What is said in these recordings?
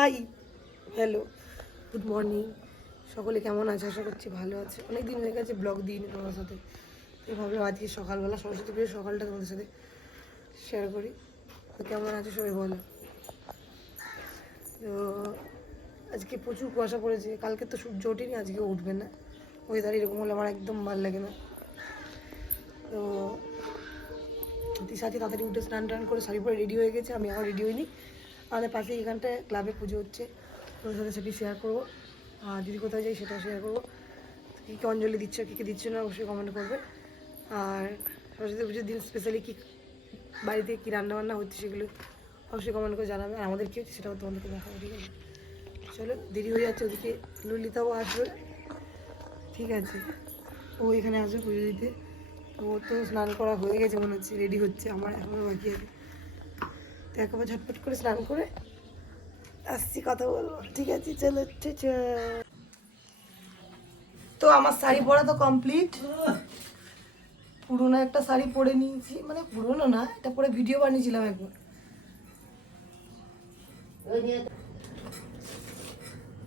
Hi hello good morning সকলে কেমন আছে? আশা করছি ভালো আছে। অনেক দিন হয়ে গেছে ব্লগ দিইনি তোমার সাথে। ভাবলাম আজকে সকালবেলা সরস্বতী পুজোর সকালটা তোমাদের সাথে শেয়ার করি। তো কেমন আছে সবাই বলো? তো আজকে প্রচুর কুয়াশা পড়েছে। কালকে তো সূর্য ওঠেনি, আজকে উঠবে না। ওয়েদার এরকম হলে আমার একদম ভালো লাগে না। তো আছে তাড়াতাড়ি উঠে স্নান টান করে শাড়ি পরে রেডি হয়ে গেছে। আমি এখন রেডি হইনি। আমাদের পাশে এখানটায় ক্লাবে পুজো হচ্ছে। তোর সাথে সেটি শেয়ার করব। আর যদি কোথায় যাই সেটা শেয়ার করব। কী কী অঞ্জলি দিচ্ছ, কী কী দিচ্ছ না, অবশ্যই কমেন্ট করবে। আর সরস্বতী পুজোর দিন স্পেশালি কী বাড়িতে কী রান্নাবান্না হচ্ছে সেগুলো অবশ্যই কমেন্ট করে জানাবে। আর আমাদের কী হচ্ছে সেটাও তোমাদেরকে দেখাবো, ঠিক আছে? চলো, দেরি হয়ে যাচ্ছে ওদিকে। ললিতাও আসবে। ঠিক আছে। ও এখানে আসবে পুজো দিতে। ও তো স্নান করা হয়ে গেছে মনে হচ্ছে রেডি হচ্ছে। আমার এখনও বাকি আছে। একেবারে ঝটপট করে স্নান করে আসছি, কথা বলব। ঠিক আছে, চলো। তো আমার শাড়ি পরা তো কমপ্লিট পুরোনো একটা শাড়ি পরে নিয়েছি। মানে পুরোনো না, এটা পরে ভিডিও বানিয়েছিলাম একবার।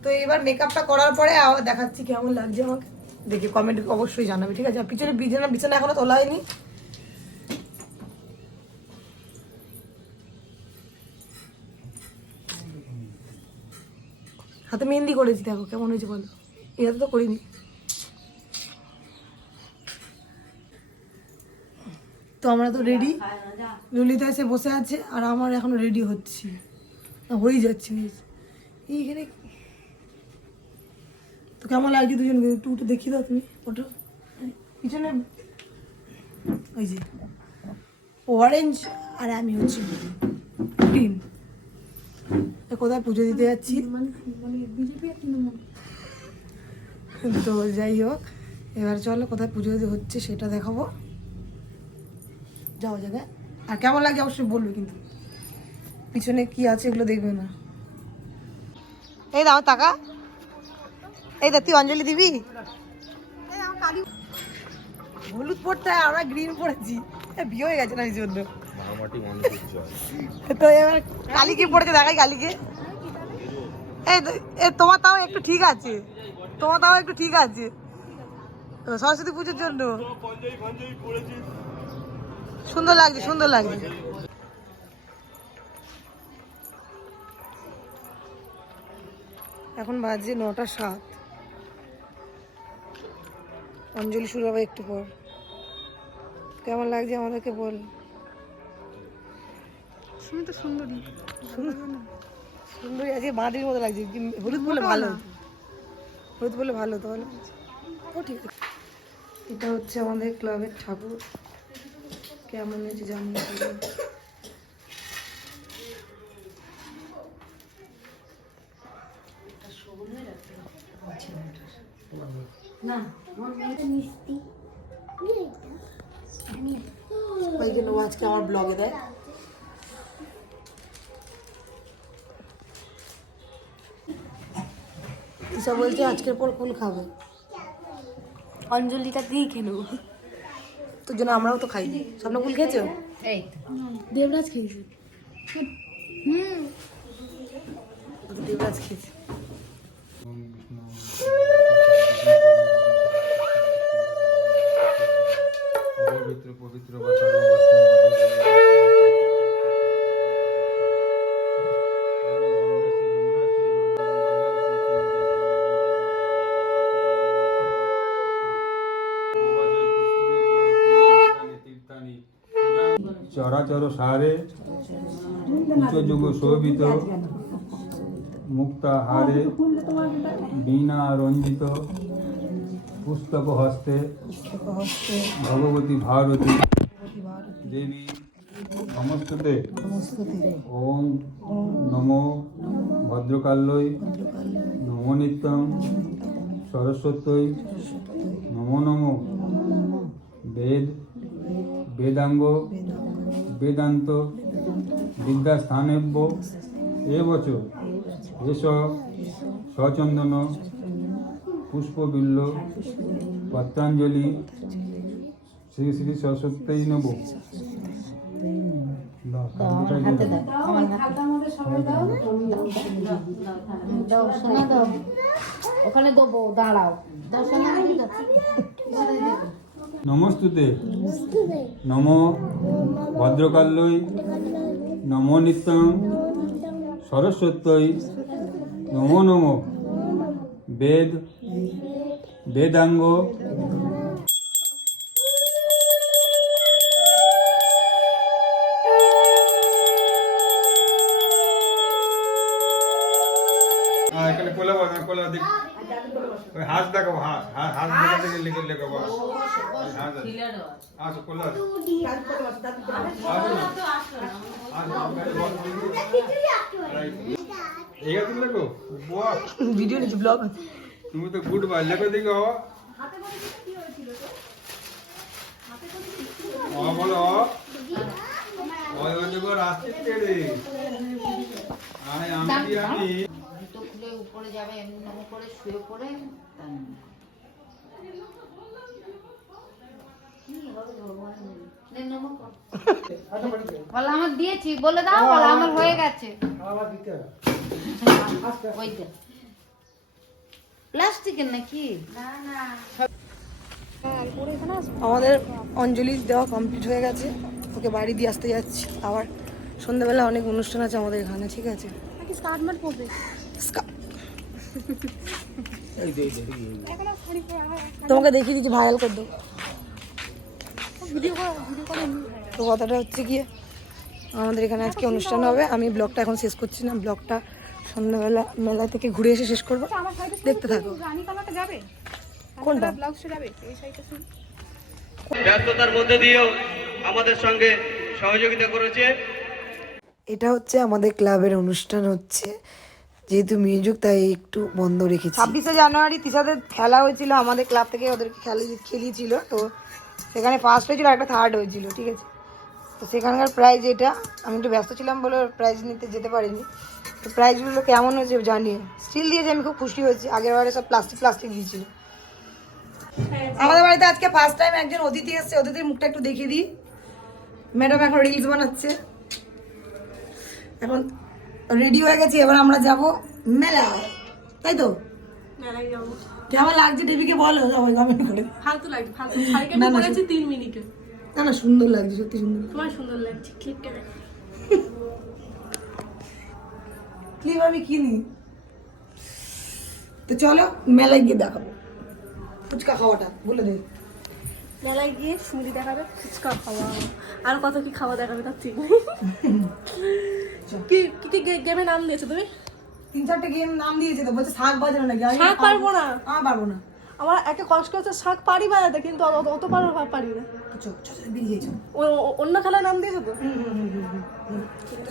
তো এবার মেকআপটা করার পরে দেখাচ্ছি কেমন লাগছে আমাকে। দেখে কমেন্ট অবশ্যই জানাবে, ঠিক আছে? পিছনে বিছানা বিছানা এখনও তোলা হয়নি। হাতে মেহেন্দি করেছি, দেখো কেমন হয়েছে বলো। এটা তো করিনি। তো আমরা তো রেডি ললিতা এসে বসে আছে, আর আমার এখনও রেডি হচ্ছি। হয়ে যাচ্ছে এইখানে তো কেমন লাগছে দুজনকে? একটু উঠে দেখি দাও তুমি ওটা পিছনে। ওই যে অরেঞ্জ আর আমি হচ্ছি গ্রিন কোথায় পুজো দিতে যাচ্ছি? তো যাই হোক এবার চলো কোথায় পুজো দিতে হচ্ছে সেটা দেখাবো। যাও জায়গায়। আর কেমন লাগে অবশ্যই বলবে কিন্তু। পিছনে কি আছে এগুলো দেখবে না। এই দাও টাকা। এই দা তুই অঞ্জলি দিবি? হলুদ পড়তে আমরা গ্রিন পড়েছি বিয়ে হয়ে গেছে না এই জন্য। তো এবার কালী কি পড়েছে, দেখাই কালীকে। এই তোমার তাও একটু ঠিক আছে। তোমার তাও একটু ঠিক আছে। সরস্বতী পুজোর জন্য। সুন্দর লাগছে সুন্দর লাগছে। এখন বাজে নটা সাত। অঞ্জলি শুরু হবে একটু পর। কেমন লাগছে আমাদেরকে বল। তুমি তো সুন্দরী। সুন্দরী আছে বাঁধির মতো লাগছে হলুদ বলে ভালো হলুদ বলে ভালো তাহলে। ও ঠিক আছে। এটা হচ্ছে আমাদের ক্লাবের ঠাকুর। কেমন হয়েছে জানি না। ওই জন্য আজকে আমার ব্লগে দেয় ঈশা বলছে আজকের পর কুল খাবে। অঞ্জলিটা দিয়েই খেয়ে নেব তোর জন্য আমরাও তো খাইনি। স্বপ্ন কুল খেয়েছো? দেবরাজ খেয়েছে। হুম। দেবরাজ খেয়েছে। পবিত্র পবিত্র বা সারে উচ্চ যুগ শোভিত, মুক্তা হারে, বীণা রঞ্জিত, পুস্তক হস্তে, ভগবতী ভারতী, দেবী নমস্তুতে। ওম নমো ভদ্রকাল্যই নমো নিত্যম সরস্বত্যই, নমো নমো। বেদ, বেদাঙ্গ বেদান্ত বিদ্যাস্থানেব্য এবচ এস সচন্দন পুষ্পবিল্ল পত্রাঞ্জলি শ্রী শ্রী সরস্বতী নব ওখানে দেবো দাঁড়াও নমস্তুতে। নম ভদ্রকাল্যই নম নিত্যং সরস্বত্যই। নমো নম। বেদ। বেদাঙ্গ। হ্যাঁ এখানে কোলা কোলা দেখ হাত দেখাবো হাত হাত হাত দেখা থেকে লিখে লেখো বাস। হাত আসো কোলা আসো এই তুমি লেখো। বাহ। ভিডিও নিচ্ছি ব্লগ তুমি তো গুড বাই লেখো দেখি বাবা। অ বলো। অ ওই ওই দেখো রাস্তে কেড়ে আয় আমি কি আমি জুতো খুলে উপরে যাবে এমনি করে শুয়ে পড়ে বলে আমার দিয়েছি বলে দাও বলে আমার হয়ে গেছে। প্লাস্টিকের নাকি? আমাদের অঞ্জলি দেওয়া কমপ্লিট হয়ে গেছে। ওকে বাড়ি দিয়ে আসতে যাচ্ছি। আবার সন্ধ্যাবেলা অনেক অনুষ্ঠান আছে আমাদের এখানে ঠিক আছে? Scar- তোমাকে দেখিয়ে দিচ্ছি ভাইরাল করে দেবো। তো কথাটা হচ্ছে গিয়ে আমাদের এখানে আজকে অনুষ্ঠান হবে। আমি ব্লগটা এখন শেষ করছি না। ব্লগটা সন্ধ্যাবেলা মেলা থেকে ঘুরে এসে শেষ করব। দেখতে থাকো। কোনটা? ব্যস্ততার মধ্যে দিয়েও আমাদের সঙ্গে সহযোগিতা করেছে। এটা হচ্ছে আমাদের ক্লাবের অনুষ্ঠান হচ্ছে। যেহেতু মিউজিক, তাই একটু বন্ধ রেখেছি। ছাব্বিশে জানুয়ারি তিসাদের খেলা হয়েছিল, আমাদের ক্লাব থেকে ওদেরকে খেলি, খেলিয়েছিল। তো সেখানে ফার্স্ট হয়েছিল একটা থার্ড হয়েছিল, ঠিক আছে? তো সেখানকার প্রাইজ এটা, আমি একটু ব্যস্ত ছিলাম বলে প্রাইজ নিতে যেতে পারিনি। তো প্রাইজগুলো কেমন হয়েছে জানি স্টিল দিয়েছে, আমি খুব খুশি হয়েছি। আগের বারে সব প্লাস্টিক প্লাস্টিক দিয়েছিল। আমাদের বাড়িতে আজকে ফার্স্ট টাইম একজন অতিথি এসেছে। অতিথির মুখটা একটু দেখিয়ে দিই। ম্যাডাম এখন রিলস বানাচ্ছে। এখন রেডি হয়ে গেছি এবার আমরা যাব মেলায়। তাই তো? মেলায় যাব। কেমন লাগছে টিভিকে বলো সবাই কমেন্ট করে। ফালতু লাগছে ফালতু। শাড়ি না, কেটে না, পরেছি তিন মিনিটে। না না সুন্দর লাগছে সত্যি সুন্দর তোমার সুন্দর লাগছে ক্লিপটা ক্লিপ আমি কিনি। তো চলো মেলায় গিয়ে দেখাবো। ফুচকা খাওয়াটা বলে দে। মেলায় গিয়ে সুমিদি দেখাবে ফুচকা খাওয়া। আর কত কি খাওয়া দেখাবে তার ঠিক নেই। কি কি কি গে- গেমের নাম দিয়েছ তুমি? তিন চারটে গেম নাম দিয়েছে তো বলছে শাক বাজানো নাকি? শাক পারব না। আমি পারব না। আমার একটা কষ্ট হচ্ছে শাক পারি বাজাতে কিন্তু অত অত পারব পারি না। তো চো চো চো, বেরিয়ে যাই, চো। ও- ও- অন্য খেলার নাম দিয়েছ তো?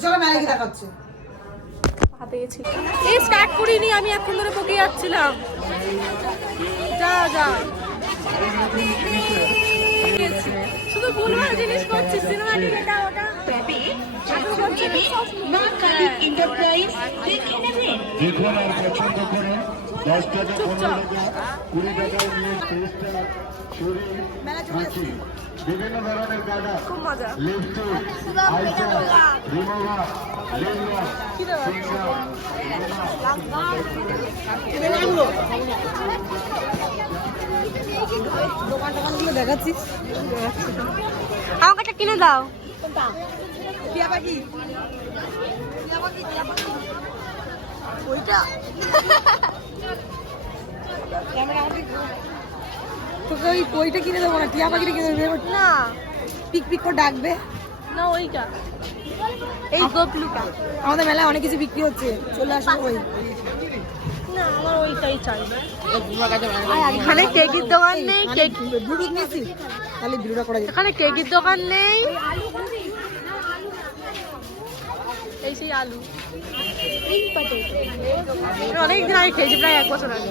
চলো মেলায় গিয়ে দেখাচ্ছে। হাতে গেছি। এই স্টার্ট করিনি আমি এখন ধরে বকে যাচ্ছিলাম। যা যা। শুধু ভুলভাল জিনিস করছিস সিনেমা কি এটা ওটা দেখুন আর পছন্দ করুন। দশ টাকা পনেরো টাকা কুড়ি টাকা নিয়ে তিরিশ টাকা চুরি মাছি বিভিন্ন ধরনের গাডা লিপস্টিক রিমোভার সিঙ্গার দেখাচ্ছিস আমাকে একটা কিনে দাও। ওইটা। ক্যামেরা আমাকে তোকে ওই ওইটা কিনে দেবো না টিয়া পাখিটা কিনে দেবো। না। পিক পিক করে ডাকবে। না ওইটা। এই গোপলুটা আমাদের মেলায় অনেক কিছু বিক্রি হচ্ছে। চলে আসো ওই না আমার ওইটাই চাই এখানে কেকের দোকান নেই কেক ব্লুটুথ নিয়েছিস তাহলে ভিডিওটা করা যাবে এখানে কেকের দোকান নেই। এই সেই আলু। অনেক দিন আগে খেয়েছি প্রায় এক বছর আগে।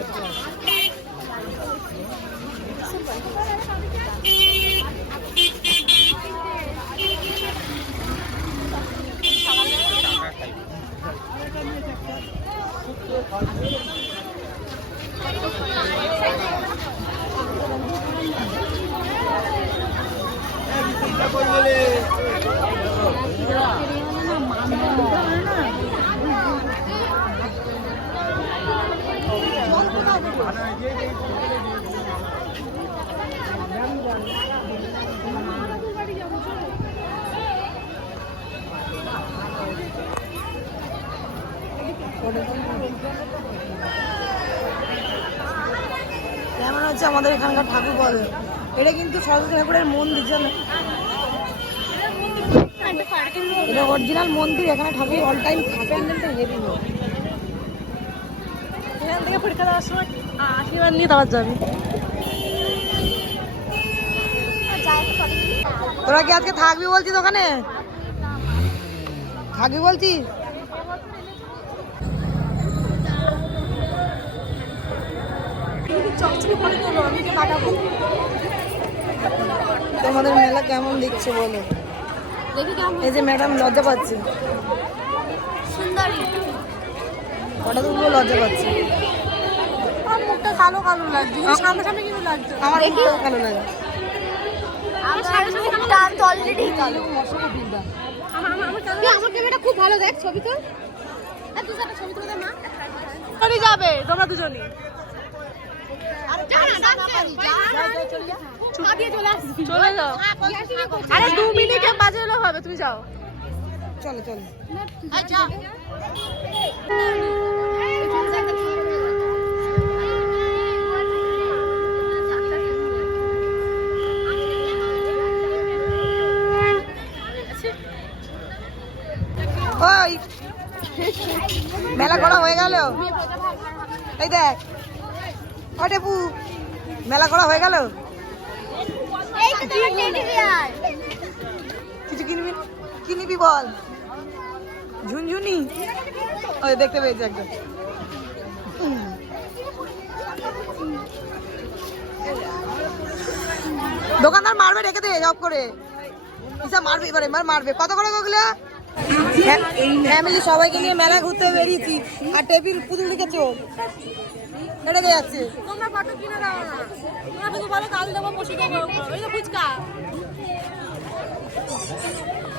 হচ্ছে আমাদের এখানকার ঠাকুর বলে। এটা কিন্তু সরস্বতী ঠাকুরের মন্দির, জানো? এটা অরিজিনাল মন্দির, এখানে ঠাকুর অল টাইম থাকে হেভি এখান থেকে পরীক্ষা দেওয়ার সময় আশীর্বাদ নিয়ে দেওয়ার যাবি। তোরা কি আজকে থাকবি বলছিস ওখানে? থাকবি বলছিস? চকচকে পরে তো রবিকে পাঠাবো তোমাদের মেলা কেমন দেখছে বলো? এই যে ম্যাডাম লজ্জা পাচ্ছে। সুন্দরী। হঠাৎ পুরো লজ্জা পাচ্ছে? আমার মুখটা কালো কালো লাগছে সামনে সামনে কিন্তু লাগছে। আমার মুখটাও ভালো লাগে। আমার সামনে মুখটা তো অলরেডি কালো। আমার আমার আমার ক্যামেরাটা খুব ভালো দেখ ছবি তোর তুই ছবি তুলে দে মা। যাবে তোমরা দুজনই। আরে দু মিনিটে বাজে হবে, তুমি যাও। চলো চলো মেলা করা হয়ে গেল। এই দেখ। টেপু মেলা করা হয়ে গেল? কিছু কিনবি? কিনবি বল। ঝুনঝুনি? ওই দেখতে পেয়েছি একদম দোকানদার মারবে রেখে দে জব করে। মারবে এবার এবার মারবে। কত করে ওগুলো? ফ্যামিলি সবাইকে নিয়ে মেলা ঘুরতে বেরিয়েছি। আর টেবিল পুতুল দিকে চোখ এটা যাচ্ছে তোমরা ফটো কিনে দাও না। তোমরা শুধু বলো কাল দেবো পশু দেবো। ওই তো ফুচকা।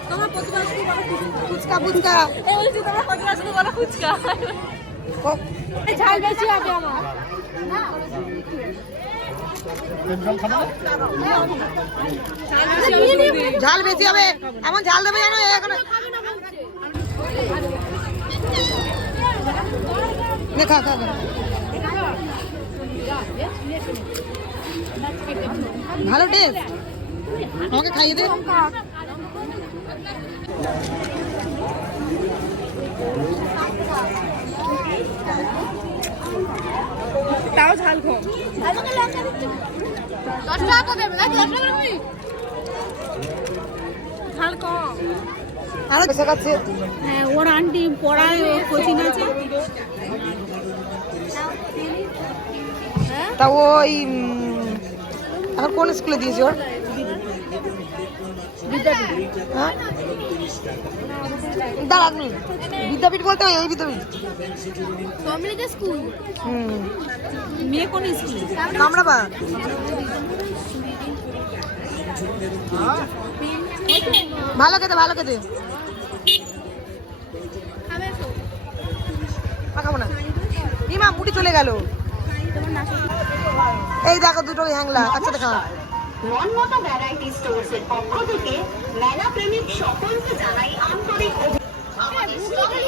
তোমরা প্রতিবার শুধু বলো ফুচকা ফুচকা ফুচকা। এই বলছি তোমরা প্রতিবার শুধু বলো ফুচকা ঝাল বেশি আছে আমার। ঝাল বেশি হবে। এমন ঝাল দেবে জানো এখন খা খা খা। ভালো টেস্ট আমাকে খাইয়ে দে। তাও ঝাল কম দশ টাকা দেবে নাকি? দশ টাকা ঝাল কম আরও বেশি খাচ্ছে হ্যাঁ ওর আন্টি পড়ায় কোচিং আছে। তা ওই এখন কোন স্কুলে দিয়েছি ওর? হ্যাঁ? দাঁড়া বিদ্যাপীঠ বলতে ওই বিদ্যাপীঠ। Community school? হুম। মেয়ে কোন স্কুল? কামড়া বা ভালো খেতে ভালো খেতে। খাব না। ইমা মুটি চলে গেল। এই দেখো দুটো হ্যাংলা আচ্ছা দেখা মনমতো ভ্যারাইটি স্টোরস এর পক্ষ থেকে মেলা প্রেমিক সকলকে জানাই আন্তরিক আমাদের স্টলে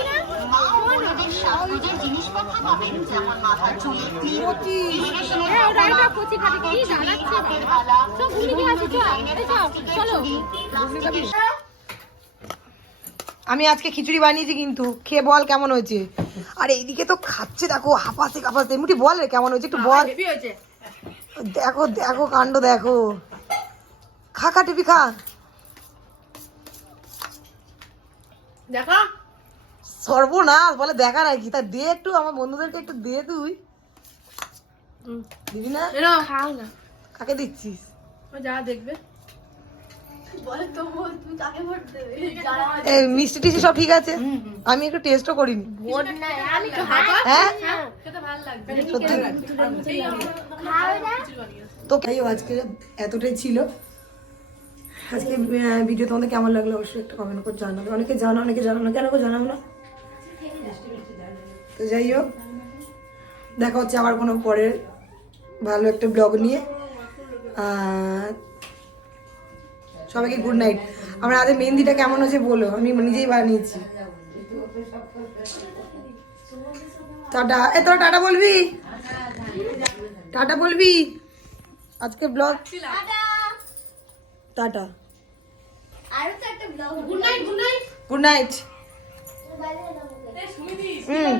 মা ও জিনিসপত্র পাবেন যেমন মাথার চুলের ক্লিপ ডিজাইনের প্লাস্টিকের চুড়ি, আমি আজকে খিচুড়ি বানিয়েছি কিন্তু। খেয়ে বল কেমন হয়েছে? আর এইদিকে তো খাচ্ছে দেখো হাঁপাতে কাঁপাতে মুটি বল রে কেমন হয়েছে? একটু বল। দেখো দেখো কাণ্ড দেখো। খা খা টিপি খা। দেখা। সর্বনাশ বলে দেখা নাকি তা দে একটু আমার বন্ধুদেরকে একটু দে তুই। দিবি না? খাও না। কাকে দিচ্ছিস? ও যা দেখবে। মিষ্টি টিষ্টি সব ঠিক আছে? আমি একটু টেস্টও করিনি। হ্যাঁ? সত্যি। তো আজকে এতটাই ছিল। আজকে ভিডিও তোমাদের কেমন লাগল অবশ্যই একটা কমেন্ট করে জানাবে। অনেকে জানো অনেকে জানো না। কেন করে জানাব না? তো যাই হোক দেখা হচ্ছে আবার কোনো পরের ভালো একটা ব্লগ নিয়ে। সবাইকে গুড নাইট আমার হাতে মেহেন্দিটা কেমন হয়েছে বলো? আমি নিজেই বানিয়েছি। টাটা। এ তোরা টাটা বলবি? টাটা বলবি? আজকে blog? Tata. Good night good night good night হুম।